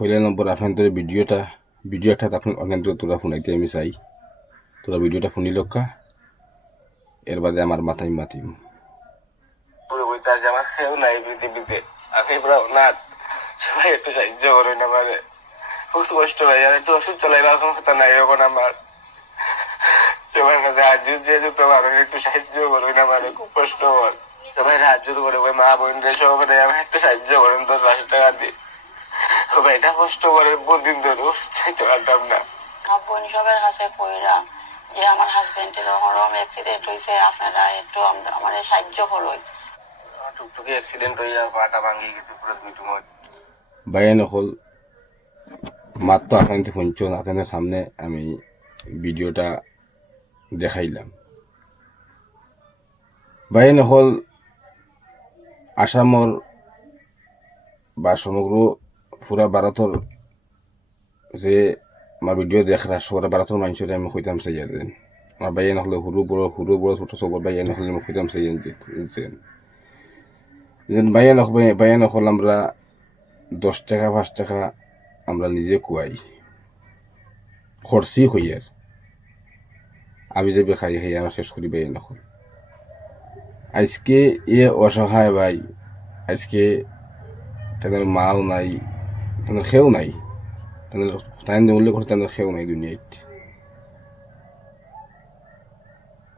পয়লা নম্বর আপনাদের ভিডিও একটা আপনাদের তোরা শুনাইতে আমি চাই। তোরা ভিডিওটা শুনি লক্কা, এর বাদে আমার মাথায় মাতিম। আমার কেউ নাই পৃথিবীতে, আমি পুরো অনাথ। সবাই একটু সাহায্য করুন আমারে, খুব কষ্ট লাগে। আর একটু ওষুধ চালাইবার কোনো কথা নাই এখন আমার। সবার কাছে হাত জোর দিয়ে যেতে পারেন, একটু সাহায্য করুন আমারে, খুব কষ্ট হয়। সবাই হাত জোর করে মা বোন রে সবাই আমি একটু সাহায্য করেন 10-5 টাকা দিয়ে। সবাই এটা কষ্ট করে বহুদিন ধরে ওষুধ চাইতে পারতাম না। বোন সবার কাছে কইরা যে আমার হাজবেন্ডের হরম অ্যাক্সিডেন্ট হয়েছে, আপনারা একটু আমার সাহায্য করুন। টুকটুকি অ্যাক্সিডেন্ট হইয়া পাটা ভাঙি গেছে পুরো 2 মাস। বাইরে নকল মাত্র আপনাদের শুনছেন, আপনাদের সামনে আমি ভিডিওটা দেখাইলাম। বাইরে নকল আসামর বা সমগ্র পুরা ভারতর যে আমার ভিডিও দেখরা সরা ভারতের মানুষের আমি কইতাম চাই আর যেন আমার বাইরে নহলে হুরু বড় ছোট সবর বাইরে নহলে আমি কইতাম চাই যেন বাইরে নহল আমরা 10 টাকা 5 টাকা আমরা নিজে কুয়াই খরচি হইয়ার আমি যে খাই খাই আমরা শেষ করি বাইরে নহল। আজকে এ অসহায় ভাই, আজকে তাদের মাও নাই, তাদের খেয়েও নাই, তাদের তাই উল্লেখ করে তাদের খেয়েও নাই দুনিয়ায়।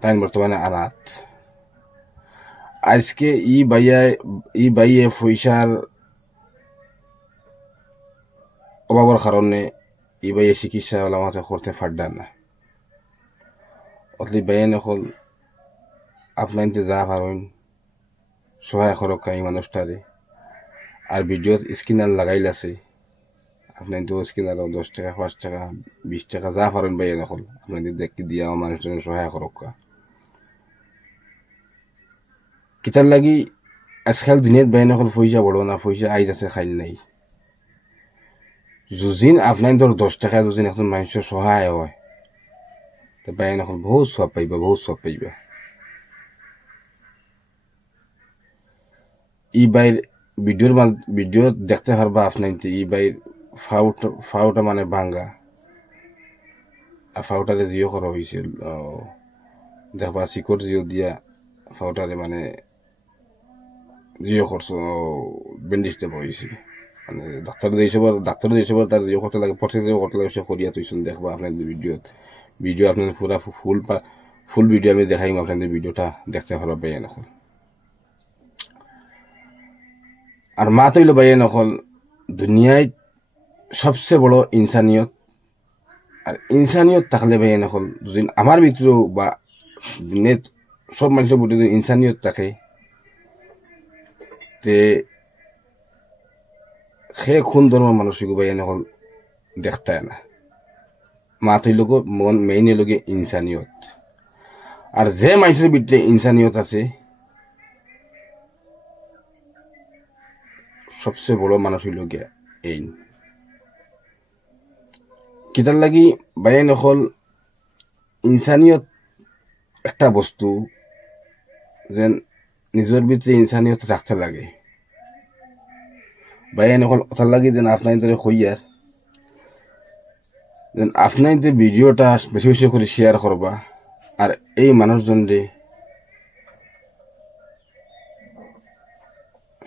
তাই বর্তমানে আনাথ। আজকে ই বাইয়ে পয়সার অভাবের কারণে ই বাইয়ে চিকিৎসা আমাকে করতে পারডা না। অতলি বাইয়ে নকল আপনার যা পারেন সহায় করক এই মানুষটারে। আর ভিডিও স্ক্রিনার লাগাইল আছে, আপনার তো স্ক্রিনার 10 টাকা 5 টাকা 20 টাকা যা পারেন বাইয়ে নকল আপনাদের দেখি দিয়া মানুষজন সহায় করক। কিতার লাগি আজকাল দিনের বাইয়ে নকল পয়সা বড় না, পয়সা আইজ আছে খাইল নাই। যুজিন আপনার ধর 10 টাকা যুজিন এখন মানুষের সহায় হয়, তো বাইরে এখন বহুত সব পাইবা, বহুত সব পাইবা। ই বাইর ভিডিও দেখতে পারবা আপনার ই বাইর ফাউটা মানে ভাঙ্গা, আর ফাউটারে জিও করা হয়েছিল দেখবা শিকড় জিও দিয়া ফাউটারে মানে জিও করছো, বেন্ডিজ দেওয়া হয়েছে। মানে ডাক্তার দিয়েছে তার জিও করতে লাগে, পথে জিও করতে লাগে সে করিয়া তুইছেন। দেখবা আপনার ভিডিও আপনার পুরা ফুল ভিডিও আমি দেখাইম, আপনাদের ভিডিওটা দেখতে পারবা বাইয়া নকল। আর মা তৈল বাইয়া নকল দুনিয়ায় সবচেয়ে বড় ইনসানিয়ত। আর ইনসানিয়ত থাকলে বাইয়া নকল যদি আমার ভিতরেও বা সব মানুষের ভিতরে যদি ইনসানিয়ত থাকে, তে সে খুন ধর্মের মানসিক বাইয়া নকল দেখতে না। মা তৈল মন মেইন লগে ইনসানিয়ত। আর যে মানুষের ভিতরে ইনসানিয়ত আছে সবচেয়ে বড় মানুষ হইল গিয়া এই। কিতার লাগি বাইয়া নকল ইনসানিয়ত একটা বস্তু যেন নিজের ভিতরে ইনসানিয়ত রাখতে লাগে। বাইয়া নকল ওটার লাগি যেন আপনার ধরে কইয়ার যেন আপনার যে ভিডিওটা বেশি বেশি করে শেয়ার করবা, আর এই মানুষজনরে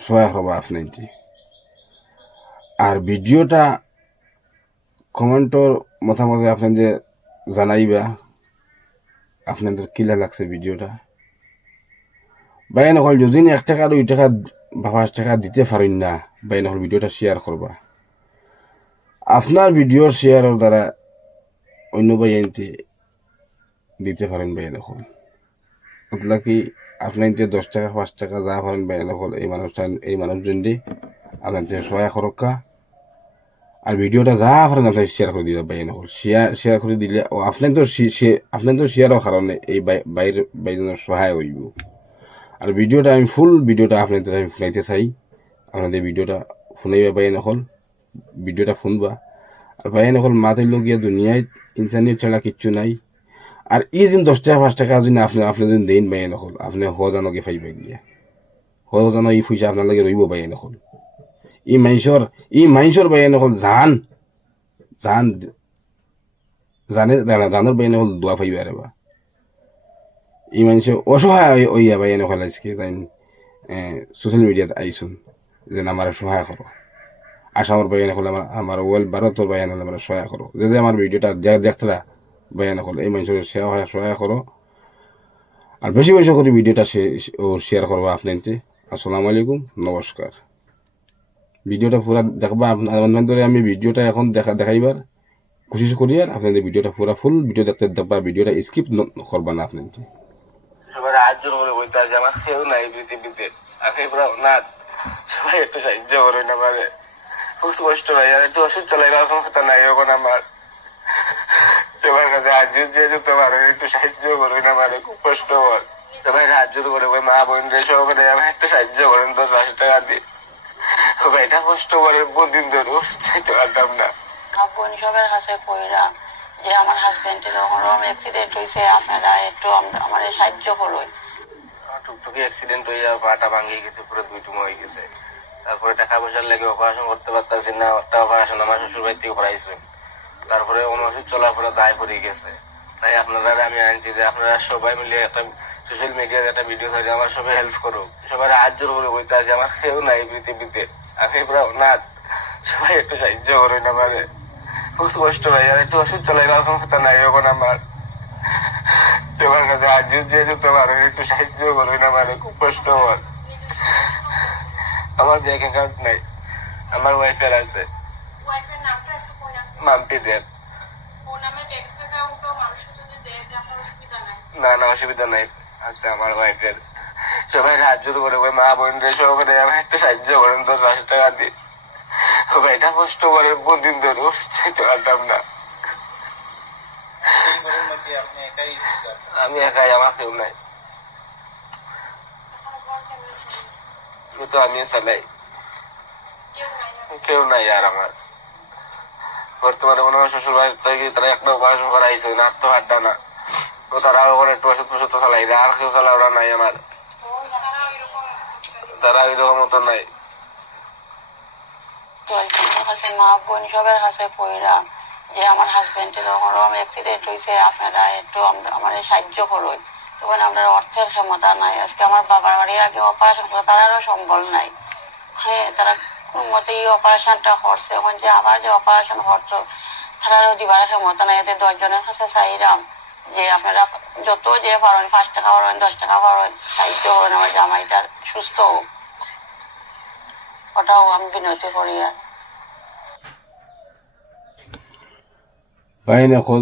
সহায় করবা আপনার। আর ভিডিওটা কমেন্টর মতামত আপনাদের জানাইবা আপনাদের কিলা লাগছে ভিডিওটা। বাইরে নকল যদি 1 টাকা 2 টাকা বা 5 টাকা দিতে পারেন না, বাইরে নকল ভিডিওটা শেয়ার করবা। আপনার ভিডিওর শেয়ারের দ্বারা অন্য বাইনতে দিতে পারেন বাইরে নকল। মতলব কি আপনার 10 টাকা 5 টাকা যা পারেন বাইরে নকল এই মানুষজনটি আপনাদের সহায় করক্কা। আর ভিডিওটা যা পারেন আপনার শেয়ার করে দিবা বাইরে নকল। শেয়ার করে দিলে আপনার তো শেয়ারের কারণে এই বাইজনের সহায় হইব। আর ভিডিওটা আমি ফুল ভিডিওটা আপনাদের আমি শুনাইতে চাই। আপনাদের ভিডিওটা শুনাইবা বাইরে নকল, ভিডিওটা শুনবা। আর বাইরে নকল মাথায় লগিয়া দুনিয়ায় ইন্টারনেট ছাড়া কিচ্ছু নাই। আর এই যে 10 টাকা 5 টাকা যদি আপনাদের দেন বাইরে নকল, আপনি হজানকে পাইবা গিয়া হজানো এই পয়সা আপনার লাগে রইব বাইরে নকল। ই মাইনসর বাইন হল জান জান জানের বাইন হল দোয়া পাইবা রে বা ই মানুষ অসহায় ওইয়া বাইন হল আজকে তাই সোশ্যাল মিডিয়াত আইসুন যে আমার সহায় করো আসামর বাইন হল আমার ওয়ার্ল্ড ভারতের বাইন হল আমার সহায় করো যে আমার ভিডিওটা দেখতরা বাইন হল এই মানুষের সহায় করো আর বেশি বেশি করে ভিডিওটা শেয়ার করবো আপনাকে। আসসালামু আলাইকুম, নমস্কার। ভিডিওটা পুরা দেখবা আপনাদের আমি ভিডিওটা এখন দেখাইবার কোশিশ করি আর আপনাদের ভিডিওটা পুরা ফুল ভিডিও দেখবা ভিডিওটা স্কিপ করবা না আপনাকে। সবাই হাত জোর করে বলতে আছে আমার কেউ নাই পৃথিবীতে, আমি পুরো অনাথ, সবাই একটু সাহায্য করুন আমারে, খুব কষ্ট ভাই, আর একটু ওষুধ চালাইবার ক্ষমতা নাই এখন আমার, সবার কাছে হাত জোর দিয়ে যেতে পারো, একটু সাহায্য করুন আমারে, খুব কষ্ট হয়। সবাই হাত জোর করে মা বোন রে সবাই আমার একটু সাহায্য করেন 10-12 টাকা দিয়ে, এটা কষ্ট করে বহুদিন ধরে ওষুধ চাইতে পারতাম না। বোন সবের কাছে কইরা যে আমার হাজবেন্ডের ওরকম অ্যাক্সিডেন্ট হয়েছে, আপনারা একটু আমার সাহায্য করুন। টুকটুকি অ্যাক্সিডেন্ট হইয়া পাটা ভাঙিয়ে গেছে, পুরো 2 টুকরো হয়ে গেছে। তারপরে টাকা পয়সার লাগে অপারেশন করতে পারতাছি না, একটা অপারেশন আমার শ্বশুর বাড়ি থেকে করাইছে। তারপরে ওষুধ চলার পরে দায় পড়ে গেছে। তাই আপনারা আমি আনছি যে আপনারা সবাই মিলে একটা সোশ্যাল মিডিয়াতে একটা ভিডিও তৈরি আমার সবাই হেল্প করুক, সবাই হাত জোর করে বলতে আছে আমার কেউ নাই পৃথিবীতে, আমি পুরো অনাথ, সবাই একটু সাহায্য করুন আমারে, খুব কষ্ট ভাই, আর একটু ওষুধ চালাইবার ক্ষমতা নাই এখন আমার, সবার কাছে হাত জোর দিয়ে যেতে পারো, একটু সাহায্য করুন আমারে, খুব কষ্ট হয়। আমার ব্যাংক অ্যাকাউন্ট নাই, আমার ওয়াইফের আছে, মাম্পি দেব। না না অসুবিধা নাই, আছে আমার ওয়াইফের। সবাই হাত জোর করে মা বোন রে সবাই আমার একটু সাহায্য করেন 10-12 টাকা দিয়ে, এটা কষ্ট করে বহুদিন ধরে ওষুধ চাইতে পারতাম না। আমি একাই, আমার কেউ নাই, তো আমি চালাই, কেউ নাই আর আমার। বর্তমানে মনে হয় শ্বশুর বাড়ি থেকে তারা একটা অপারেশন করাইছে না, আর তো হাড্ডা না, তো তারা ওখানে একটু ওষুধ ফষুধ চালাই, আর কেউ চালা ওরা নাই আমার, তারা ওইরকম মতো নাই। মা বোন সবের কাছে কইরা যে আমার হাজবেন্ডের ওরকম অ্যাক্সিডেন্ট হয়েছে, আপনারা একটু আমার সাহায্য করুন। তখন আপনার অর্থের ক্ষমতা নাই, আজকে আমার বাবার বাড়ি আগে অপারেশন করে তারারও সম্বল নাই, হ্যাঁ তারা কোন মতে এই অপারেশনটা করছে, এখন যে আবার যে অপারেশন করছো তারারও দিবার ক্ষমতা নাই। এতে 10 জনের কাছে চাইলাম যে আপনারা যত যে পারেন, 5 টাকা পারেন, 10 টাকা পারেন, সাহায্য করেন আমার জামাইটার সুস্থ হোক, ওটাও আমি বিনতি করি। আর বাইন এখন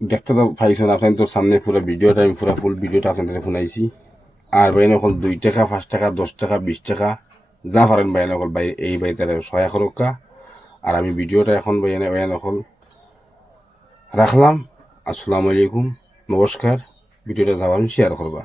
দেখতে তো পাইছেন আপনার তোর সামনে পুরো ভিডিওটা, আমি পুরো ফুল ভিডিওটা আপনাদের শুনাইছি। আর বাইন এখন 2 টাকা 5 টাকা 10 টাকা 20 টাকা যা পারেন বাইন এখন এই তারা সহায় করুকা। আর আমি ভিডিওটা এখন বাইন এখন রাখলাম। আসসালামু আলাইকুম, নমস্কার। ভিডিওটা যাবার শেয়ার করবা।